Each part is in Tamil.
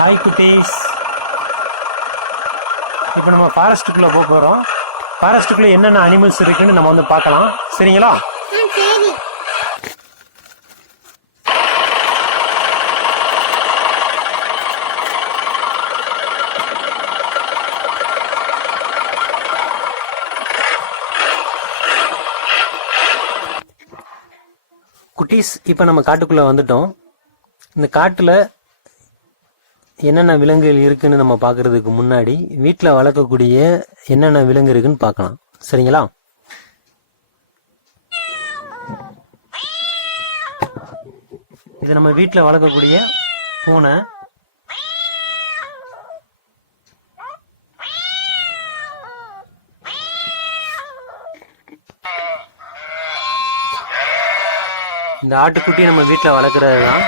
ஹாய் குட்டீஸ். இப்போ நம்ம ஃபாரஸ்ட்டுக்குள்ளே போக போகிறோம். ஃபாரஸ்ட்டுக்குள்ளே என்னென்ன அனிமல்ஸ் இருக்குன்னு நம்ம வந்து பார்க்கலாம். சரிங்களா? குட்டீஸ், இப்போ நம்ம காட்டுக்குள்ளே வந்துட்டோம். இந்த காட்டில் என்னென்ன விலங்குகள் இருக்குன்னு நம்ம பார்க்கறதுக்கு முன்னாடி வீட்டில் வளர்க்கக்கூடிய என்னென்ன விலங்கு இருக்குன்னு பார்க்கலாம். சரிங்களா? இது நம்ம வீட்டில் வளர்க்கக்கூடிய பூனை. இந்த ஆட்டுக்குட்டி நம்ம வீட்டில் வளர்க்குறது தான்.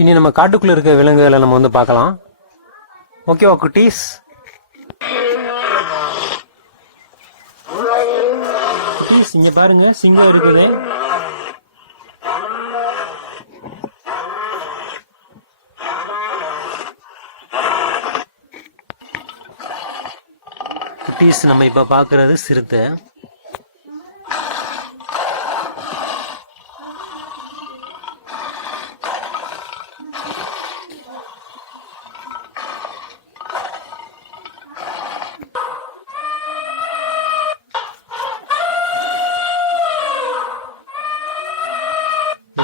இனி நம்ம காட்டுக்குள்ள இருக்க விலங்குகளை நம்ம வந்து பார்க்கலாம். ஓகேவா குட்டீஸ்? குட்டீஸ், இங்க பாருங்க, சிங்கம் இருக்குது. குட்டீஸ், நம்ம இப்ப பாக்குறது சிறுத்தை.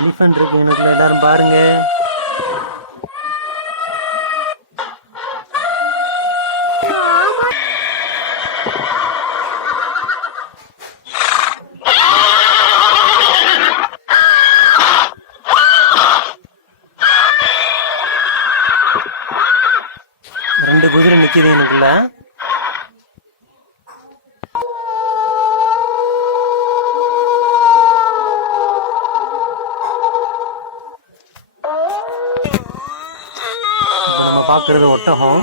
எலிஃபண்ட் இருக்கு எனக்கு, எல்லாரும் பாருங்க. ரெண்டு குதிரை நிக்குது எனக்குள்ள. பார்க்கறது ஒட்டகம்.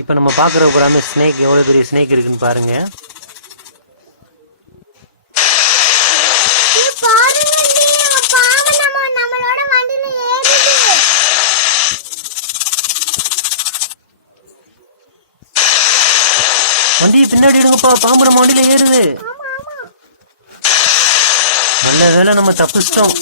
இப்ப நம்ம பாக்குற புறாமே ஸ்னேக். எவ்வளவு பெரிய ஸ்னேக் இருக்குன்னு பாருங்க. வண்டியை பின்னாடி எடுங்கப்பா, பாம்பு நம்ம வண்டியில ஏறுது. நல்ல வேளை நம்ம தப்பிச்சிட்டோம்.